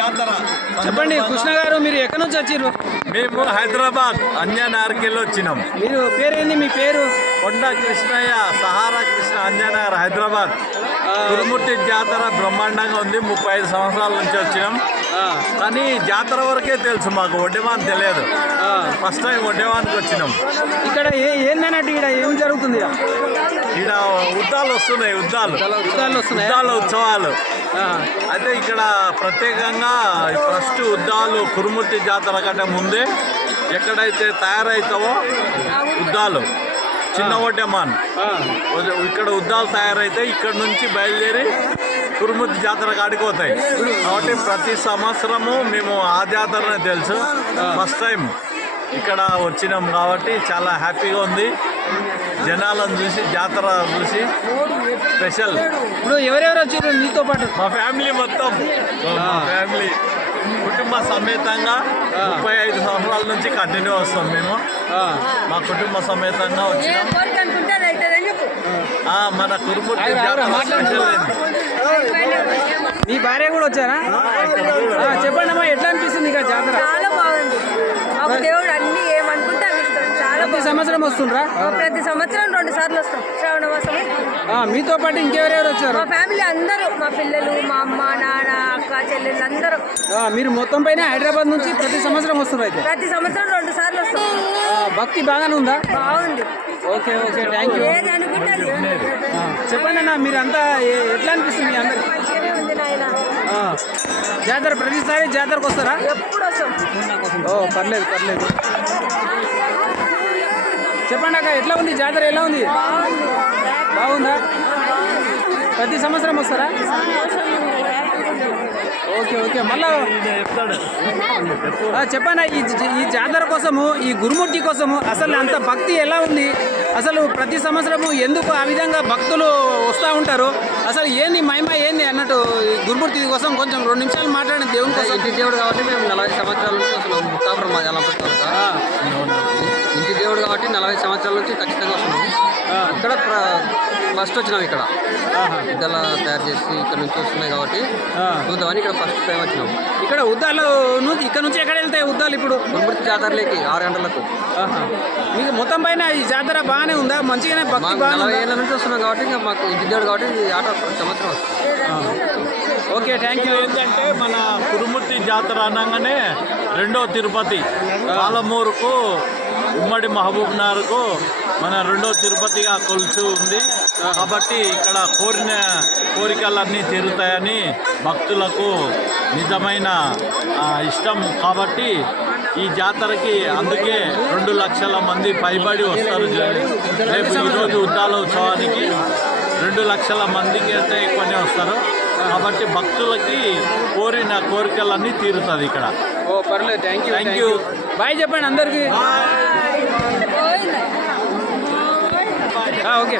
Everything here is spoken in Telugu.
జాతర. చెప్పండి కృష్ణ గారు, మీరు ఎక్కడి నుంచి వచ్చారు? మేము హైదరాబాద్ అంజనార్కెళ్ళి వచ్చినాం. మీరు పేరేంది? మీ పేరు? కొండ కృష్ణయ్య, సహారా కృష్ణ, అంజనార్, హైదరాబాద్. గురుమూర్తి జాతర బ్రహ్మాండంగా ఉంది. 35 సంవత్సరాల నుంచి వచ్చినాం. కానీ జాతర వరకే తెలుసు, మాకు ఒడ్డెమాన్ తెలియదు. ఫస్ట్ టైం ఒడ్డెమాన్కి వచ్చినాం. ఇక్కడ ఏందన్నట్టు ఇక్కడ ఏం జరుగుతుంది? ఇక్కడ ఉద్దాలు వస్తున్నాయి, ఉద్దాల ఉత్సవాలు. అయితే ఇక్కడ ప్రత్యేకంగా ఫస్ట్ ఉద్దాలు కురుమూర్తి జాతర కంటే ముందే ఎక్కడైతే తయారవుతావో ఉద్దాలు, చిన్న ఒడ్డెమాన్, ఇక్కడ ఉద్దాలు తయారైతే ఇక్కడ నుంచి బయలుదేరి కురుమూర్తి జాతర కాడికి పోతాయి. కాబట్టి ప్రతి సంవత్సరము మేము ఆ జాతరనే తెలుసు. ఫస్ట్ టైం ఇక్కడ వచ్చినాం కాబట్టి చాలా హ్యాపీగా ఉంది. జనాలను చూసి, జాతర చూసి స్పెషల్. ఇప్పుడు ఎవరెవరు వచ్చారు మీతో పాటు? మా ఫ్యామిలీ మొత్తం, ఫ్యామిలీ కుటుంబ సమేతంగా 35 సంవత్సరాల నుంచి కంటిన్యూ వస్తాం మేము. మా కుటుంబ సమేతంగా వచ్చినాం. మన కురుమూర్తి జాతర స్పెషల్ అయింది. మీ భార్య కూడా వచ్చారా? చెప్పండి అమ్మా, ఎట్లా అనిపిస్తుంది ఇక జాతర? చాలా బాగుంది. దేవుడు అన్ని ఏమనుకుంటే అవి ఇస్తాడు. చాలా ప్రతి సంవత్సరం వస్తుండ్రా? ప్రతి సంవత్సరం 2 సార్లు వస్తాం శ్రావణ మాసం. మీతో పాటు ఇంకెవరెవరు వచ్చారు? మా ఫ్యామిలీ అందరూ, మా పిల్లలు, మా అమ్మ, నాన్న, అక్క, చెల్లెళ్ళు అందరూ. మీరు మొత్తం పైన హైదరాబాద్ నుంచి ప్రతి సంవత్సరం వస్తున్నారు? అయితే ప్రతి సంవత్సరం 2 సార్లు వస్తాం. భక్తి బాగానే ఉందా? బాగుంది. Okay okay, thank you. ఏది అనుకుంటే అది. చెప్పండి అన్న, మీరు అంతా ఎట్లా అనిపిస్తుంది మీ అందరికి? మంచిగానే ఉంది నాయన. జాతర ప్రతిసారి జాతరకు వస్తారా? ఎప్పుడు వస్తాం. పర్లేదు. చెప్పండి అక్క, ఎట్లా ఉంది జాతర? ఎలా ఉంది? బాగుందా? ప్రతి సంవత్సరం వస్తారా? ఓకే మళ్ళా చెప్పండి, ఈ జాతర కోసము, ఈ గురుమూర్తి కోసము అసలు అంత భక్తి ఎలా ఉంది? అసలు ప్రతి సంవత్సరము ఎందుకు ఆ విధంగా భక్తులు వస్తూ ఉంటారు? అసలు ఏంది మహిమ ఏంది అన్నట్టు గురుమూర్తి కోసం కొంచెం 2 నిమిషాలు మాట్లాడిన దేవుని కోసం. ఇంటి దేవుడు కాబట్టి మేము 40 సంవత్సరాల నుంచి అసలు ముక్తాపురం మాది అలా పెట్టాలి. ఇంటి దేవుడు కాబట్టి 40 సంవత్సరాల నుంచి ఖచ్చితంగా వస్తున్నాము. ఇక్కడ ఫస్ట్ వచ్చినాం. ఇక్కడ ఉద్దాల తయారు చేసి ఇక్కడ నుంచి వస్తున్నాయి కాబట్టి చూద్దామని ఇక్కడ ఫస్ట్ టైం వచ్చినాం. ఇక్కడ ఉద్దాలు ఇక్కడ నుంచి ఎక్కడ వెళ్తాయి ఉద్దాలు? ఇప్పుడు గురుమూర్తి జాతరలోకి 6 గంటలకు. మీకు మొత్తం పైన ఈ జాతర బాగానే ఉందా? మంచిగానే భక్తి? 40 ఏళ్ళ నుంచి వస్తున్నాం కాబట్టి ఇంకా మాకు ఇంటి దేవుడు కాబట్టి ఆట సంవత్సరం వస్తుంది. Okay, thank you. ఏంటంటే మన కురుమూర్తి జాతర అనగానే 2వ తిరుపతి, పాలమూరుకు, ఉమ్మడి మహబూబ్నగర్కు మన 2వ తిరుపతిగా కొలుచు ఉంది. కాబట్టి ఇక్కడ కోరిన కోరికలన్నీ తీరుతాయని భక్తులకు నిజమైన ఇష్టం. కాబట్టి ఈ జాతరకి అందుకే 2 లక్షల మంది పైబడి వస్తారు. రేపు ఈరోజు ఉద్దాల ఉత్సవానికి 2 లక్షల మందికి అంటే ఎక్కువనే వస్తారు. కాబట్టి భక్తులకి కోరిన కోరికలన్నీ తీరుతుంది ఇక్కడ. పర్లేదు, థ్యాంక్ యూ. బాయ్ చెప్పండి అందరికీ. ఓకే.